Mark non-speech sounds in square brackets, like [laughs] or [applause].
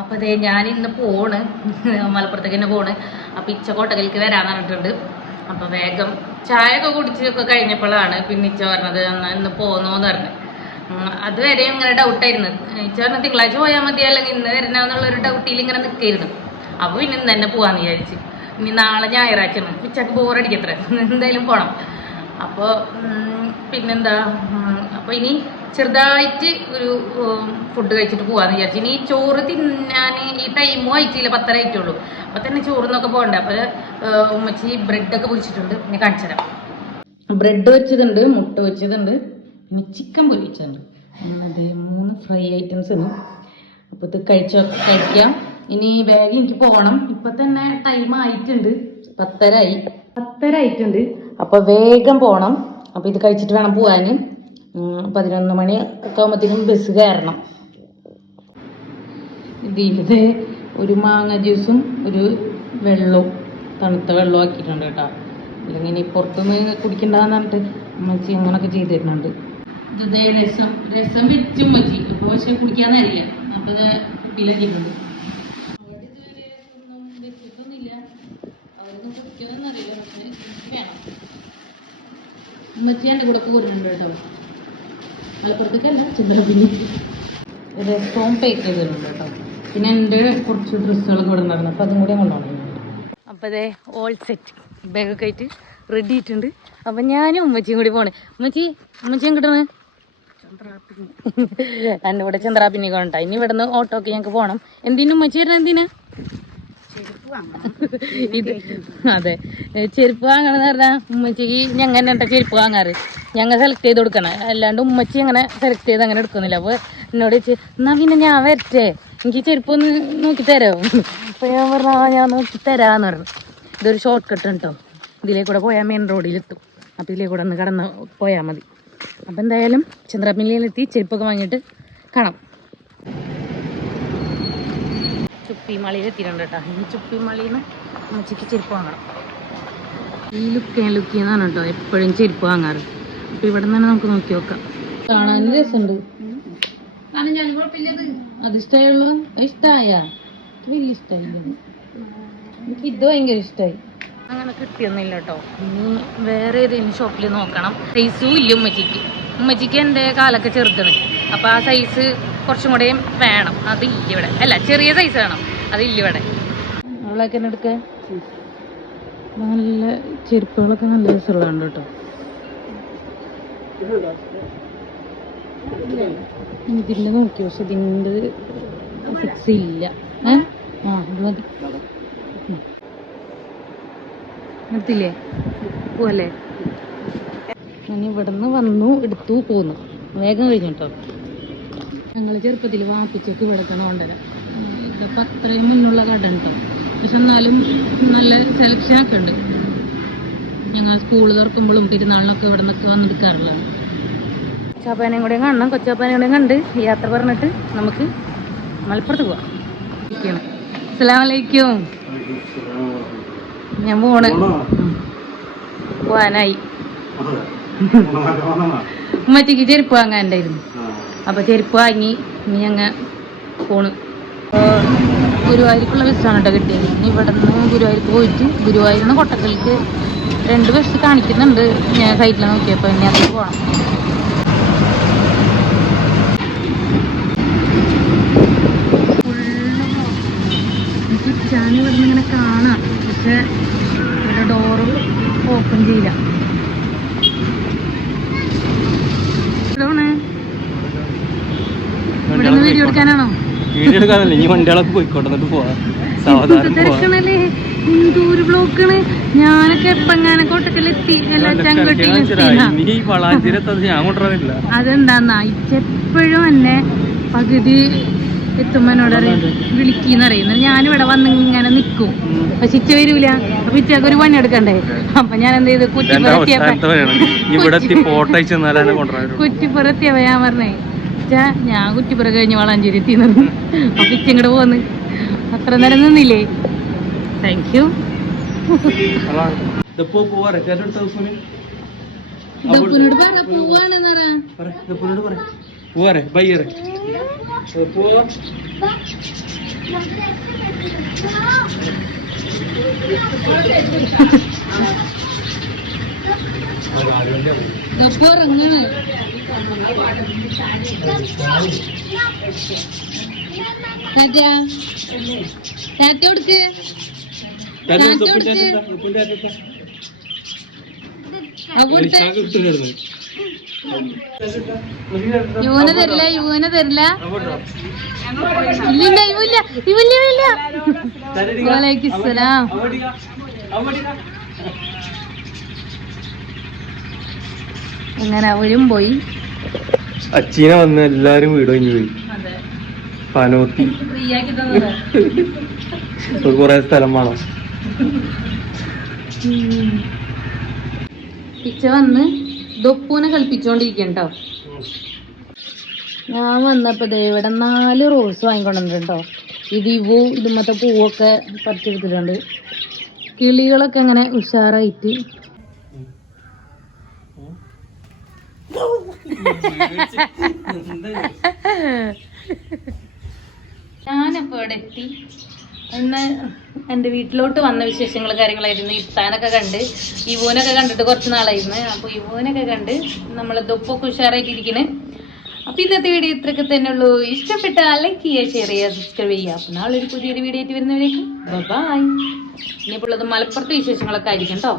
അപ്പൊ അതെ ഞാൻ ഇന്ന് പോണ്. മലപ്പുറത്തേക്ക് തന്നെ പോണ്. അപ്പൊ ഇച്ച കോട്ടകലേക്ക് വരാൻ പറഞ്ഞിട്ടുണ്ട്. അപ്പൊ വേഗം ചായ ഒക്കെ കുടിച്ചൊക്കെ കഴിഞ്ഞപ്പോഴാണ് പിന്നെ ഇച്ച പറഞ്ഞത് ഇന്ന് പോന്നോന്ന് പറഞ്ഞു. അതുവരെ ഇങ്ങനെ ഡൗട്ടായിരുന്നു ഇച്ച പറഞ്ഞ തിങ്കളാഴ്ച പോയാൽ മതി അല്ലെങ്കിൽ ഇന്ന് വരണന്നുള്ള ഒരു ഡൗട്ടിൽ ഇങ്ങനെ നിൽക്കായിരുന്നു അപ്പോൾ പിന്നെ ഇന്ന് തന്നെ പോവാന്ന് വിചാരിച്ച്. ഇനി നാളെ ഞായറാഴ്ചയാണ് ഉച്ചയ്ക്ക് ബോറടിക്കത്ര എന്തായാലും പോണം. അപ്പോൾ പിന്നെന്താ? അപ്പോൾ അപ്പൊ ഇനി ചെറുതായിട്ട് ഒരു ഫുഡ് കഴിച്ചിട്ട് പോവാന്ന് വിചാരിച്ചു. ഇനി ചോറ് തിന്നാൻ ഈ ടൈമും ആയിട്ടില്ല പത്തര ആയിട്ടുള്ളൂ. അപ്പൊ തന്നെ ചോറിന്നൊക്കെ പോകണ്ടേ? അപ്പൊ ഉമ്മച്ചി ബ്രെഡൊക്കെ പൊരിച്ചിട്ടുണ്ട്. ഇനി കാണിച്ചു തരാം. ബ്രെഡ് വെച്ചതുണ്ട് മുട്ട വെച്ചതുണ്ട് ഇനി ചിക്കൻ പൊരിച്ചതുണ്ട് അതെ മൂന്ന് ഫ്രൈ ഐറ്റംസ് ഉണ്ട് അപ്പൊ ഇത് കഴിച്ച കഴിക്കാം. ഇനി വേഗം എനിക്ക് പോകണം. ഇപ്പൊ തന്നെ ടൈം ആയിട്ടുണ്ട്. പത്തര ആയി. പത്തര ആയിട്ടുണ്ട്. അപ്പൊ വേഗം പോകണം അപ്പൊ ഇത് കഴിച്ചിട്ട് വേണം പോവാൻ പതിനൊന്ന് മണി ഒക്കെ ആകുമ്പോഴത്തേക്കും ബസ് കയറണം ഇതിലത് ഒരു മാങ്ങ ജ്യൂസും ഒരു വെള്ളവും തണുത്ത വെള്ളവും ആക്കിയിട്ടുണ്ട് കേട്ടോ. അല്ലെങ്കിൽ ഇനി പുറത്തുനിന്ന് കുടിക്കണ്ടെന്ന് പറഞ്ഞിട്ട് അമ്മച്ചി അങ്ങനൊക്കെ ചെയ്ത് തരുന്നുണ്ട്. ഇത് രസം രസം വെച്ചും മച്ചി ഇപ്പോൾ പക്ഷെ കുടിക്കാൻ നേരില്ല അപ്പോൾ വേണം. അമ്മച്ചി എന്റെ കൂടെ പോരുന്നുണ്ട് കേട്ടോ? മലപ്പുറത്തേക്കല്ല ചന്ദ്രപിന്നി ഫോം പേക്ക് ചെയ്തിട്ടുണ്ട് കേട്ടോ. പിന്നെ എന്റെ കുറച്ച് ഡ്രസ്സുകളൊക്കെ ഇവിടെ ഉണ്ടായിരുന്നു. അപ്പോൾ അതും കൂടെ കൊണ്ടുപോകണം. അപ്പോൾ അതെ ഓൾ സെറ്റ് ബാഗൊക്കെ ആയിട്ട് റെഡി ആയിട്ടുണ്ട്. അപ്പം ഞാനും ഉമ്മച്ചിയും കൂടി പോണേ. ഉമ്മച്ചി ഉമ്മച്ചി എങ്കിട്ടാണ് [laughs] എന്റെ ഇവിടെ ചന്ദ്രാപിന്നി കൊണ്ടാ ഇനി ഇവിടെ നിന്ന് ഓട്ടോക്ക് ഞങ്ങൾക്ക് പോകണം. എന്തിനും ഉമ്മച്ചി വരുന്നത്? എന്തിനാ? ഇത് അതെ. ചെരുപ്പ് വാങ്ങണമെന്ന് പറഞ്ഞാൽ ഉമ്മച്ചിക്ക് ഞങ്ങൾ തന്നെ ചെരുപ്പ് വാങ്ങാറ്? ഞങ്ങൾ സെലക്ട് ചെയ്ത് കൊടുക്കണം. അല്ലാണ്ട് ഉമ്മച്ചി അങ്ങനെ സെലക്ട് ചെയ്ത് അങ്ങനെ എടുക്കുന്നില്ല. അപ്പോൾ എന്നോട് ചോദിച്ചു എന്നാ പിന്നെ ഞാൻ വരട്ടെ. എനിക്ക് ചെരുപ്പ് ഒന്ന് നോക്കി തരാമോ അപ്പോൾ ഞാൻ പറഞ്ഞു ആ ഞാൻ നോക്കി തരാമെന്ന് പറഞ്ഞു. ഇതൊരു ഷോർട്ട് കട്ട് കേട്ടോ ഇതിലേ കൂടെ പോയാൽ മെയിൻ റോഡിലെത്തും അപ്പോൾ ഇതിലേ കൂടെ ഒന്ന് കടന്ന് പോയാൽ മതി. അപ്പോൾ എന്തായാലും ചന്ദ്രാപിന്നിയിലെത്തി ചെരുപ്പൊക്കെ വാങ്ങിയിട്ട് കാണാം. ചുപ്പിമളിയിൽ എത്തിയിട്ടുണ്ട് കേട്ടോ. ഈ ചുപ്പിമളിയിൽ നിന്ന് അമ്മച്ചിക്ക് ചെരുപ്പ് വാങ്ങണം. ഈ ലുക്കേ ലുക്കി എന്നാണ് കേട്ടോ എപ്പോഴും ചെരുപ്പ് വാങ്ങാറ്. അപ്പോൾ ഇവിടെ നിന്ന് തന്നെ നമുക്ക് നോക്കി നോക്കാം. കാണാൻ രസമുണ്ട്. അത് ഇഷ്ടമായുള്ളൂ ഇഷ്ടമായ വലിയ ഇഷ്ടമായില്ല ഇത് ഭയങ്കര ഇഷ്ടമായി അങ്ങനെ കിട്ടിയൊന്നുമില്ല കേട്ടോ. ഇനി വേറെ ഏതെങ്കിലും ഷോപ്പിൽ നോക്കണം. സൈസും ഇല്ല ഉമ്മച്ചിക്ക്. ഉമ്മച്ചിക്ക് എന്റെ കാലൊക്കെ ചെറുതാണ്. അപ്പോൾ ആ സൈസ് കുറച്ചും കൂടെയും വേണം. അത് ഇല്ല ഇവിടെ. അല്ല ചെറിയ സൈസ് വേണം. അത് ഇല്ല ഇവിടെ. അവളൊക്കെ എന്നെ എടുക്ക? നല്ല ചെരുപ്പുകളൊക്കെ നല്ല രസമുള്ളതാണ് കേട്ടോ ഇതിന്റെ നോക്കി പക്ഷെ ഇതിന്റെ ഫിക്സ് ഇല്ല. ആ ഇത് മതി. എടുത്തില്ലേ? പോവല്ലേ? ഞാൻ ഇവിടുന്ന് വന്നു എടുത്തു പോന്നു. വേഗം കഴിഞ്ഞു കേട്ടോ ഞങ്ങൾ ചെറുപ്പത്തിൽ വാപ്പിച്ചൊക്കെ ഇവിടെ കൊണ്ടുവരാം. ഇതപ്പം അത്രയും മുന്നുള്ള കട ഉണ്ടോ പക്ഷെ എന്നാലും നല്ല സെലക്ഷൻ ഒക്കെ ഉണ്ട്. ഞങ്ങൾ സ്കൂൾ തുറക്കുമ്പോഴും പെരുന്നാളിനൊക്കെ ഇവിടെ നിന്നൊക്കെ വന്നെടുക്കാറുള്ളതാണ് കൊച്ചാപ്പാനെയും കൂടെ കാണണം. കൊച്ചാപ്പാനെയും കൂടെ കണ്ട് യാത്ര പറഞ്ഞിട്ട് നമുക്ക് മലപ്പുറത്ത് പോവാം. അസ്സലാമലൈക്കും ഞാൻ പോണ്. പോവാനായി. ഉമ്മച്ചക്ക് ചെരുപ്പ് വാങ്ങാനുണ്ടായിരുന്നു. അപ്പൊ ചെരുപ്പ് വാങ്ങി. ഇനി ഞങ്ങ പോണ്. ഗുരുവായൂർക്കുള്ള ബസ്സാണ് കേട്ടോ കിട്ടിയത്. ഇനി ഇവിടെ നിന്ന് ഗുരുവായൂർക്ക് പോയിട്ട് ഗുരുവായൂരിൽ നിന്ന് കൊട്ടക്കലേക്ക് രണ്ട് ബസ് കാണിക്കുന്നുണ്ട്. ഞാൻ സൈറ്റിൽ നോക്കിയപ്പോൾ ഇനി അതിൽ പോകണം ഞാൻ ഇവിടെ നിന്ന് ഇങ്ങനെ കാണാം. പക്ഷെ ഇവിടെ ഡോറ് ഓപ്പൺ ചെയ്യില്ല. വീഡിയോ എടുക്കാനാണോ? വീഡിയോ എടുക്കാനല്ലേ? ഇനി വണ്ടികളൊക്കെ പോയിക്കോട്ടെ എന്നിട്ട് പോവാ. സാവധാനം പോവാ. തിരക്കണല്ലേ എന്തോരു ബ്ലോക്കാണ് ഞാനൊക്കെ എപ്പങ്ങനെ കോട്ടക്കലെത്തി. അല്ല ചങ്കട്ടിയിലെത്തി ഇനി വളാഞ്ചേരത്തത് ഞാൻ കൊണ്ടുവരാനില്ല. അതെന്താന്നാ ഇച്ചെപ്പോഴും എന്നെ പകുതി എത്തുമ്പോ എന്നോട് വിളിക്കുന്ന അറിയുന്നത് ഞാനിവിടെ വന്ന് ഇങ്ങനെ നിൽക്കും പക്ഷെ ഇച്ച വരൂല. അപ്പൊ ഇച്ചക്ക് ഒരു പണി എടുക്കണ്ടേ? അപ്പൊ ഞാൻ എന്ത് ചെയ്തു കുറ്റിപ്പുറത്തിയപ്പോ കുറ്റിപ്പുറത്തിയപ്പോ ഞാൻ പറഞ്ഞേ ഇച്ച ഞാൻ കുറ്റിപ്പുറ കഴിഞ്ഞ് വളാഞ്ചേരി എത്തി നിന്നു അപ്പൊ ഇച്ച ഇങ്ങോട്ട് പോന്ന്. അത്ര നേരം നിന്നില്ലേ? താങ്ക് യു ഇറങ്ങാണ് ടാറ്റാ. ടാറ്റ കൊടുക്ക്. ടാറ്റ കൊടുക്ക് അവിടുത്തെ യുവന തരില്ല യുവന തരില്ല. ഇല്ല ഇവില്ല ഇവില്ല ഇവില്ല വാലേക്കും സലാം. അങ്ങനെ അവരും പോയി. അച്ചീന വന്ന് എല്ലാരും വീട് കഴിഞ്ഞു പോയി. പനോത്തി. കൊറേ സ്ഥലം വേണം. പിച്ച വന്ന് ദൊപ്പൂനെ കളിപ്പിച്ചോണ്ടിരിക്കണ്ടോ ഞാൻ വന്നപ്പോ ഇവിടെ നാല് റോസ് വാങ്ങിക്കൊണ്ടിട്ടോ ഇത് ഇവു ഇതുമത്തെ പൂവൊക്കെ പറിച്ചെടുത്തിട്ടുണ്ട്. കിളികളൊക്കെ അങ്ങനെ ഉഷാറായിട്ട് ഞാനപ്പോ ഇവിടെ എത്തി. ഇന്ന് എന്റെ വീട്ടിലോട്ട് വന്ന വിശേഷങ്ങൾ കാര്യങ്ങളായിരുന്നു. ഇത്താനൊക്കെ കണ്ട് ഇവൂനൊക്കെ കണ്ടിട്ട് കുറച്ച് നാളായിരുന്നു. അപ്പോൾ ഓനൊക്കെ കണ്ട് നമ്മൾ ദൊപ്പൊക്കെ ഉഷാറായിട്ടിരിക്കണ്. അപ്പോൾ ഇന്നത്തെ വീഡിയോ ഇത്രയൊക്കെ തന്നെ ഉള്ളൂ. ഇഷ്ടപ്പെട്ടാൽ ലൈക്ക് ചെയ്യുക ഷെയർ ചെയ്യുക സബ്സ്ക്രൈബ് ചെയ്യുക. അപ്പോൾ നാളെ ഒരു പുതിയൊരു വീഡിയോ ആയിട്ട് വരുന്നവരേക്കും. ബൈ ഇനിയിപ്പോൾ ഉള്ളത് മലപ്പുറത്തെ വിശേഷങ്ങളൊക്കെ ആയിരിക്കും കേട്ടോ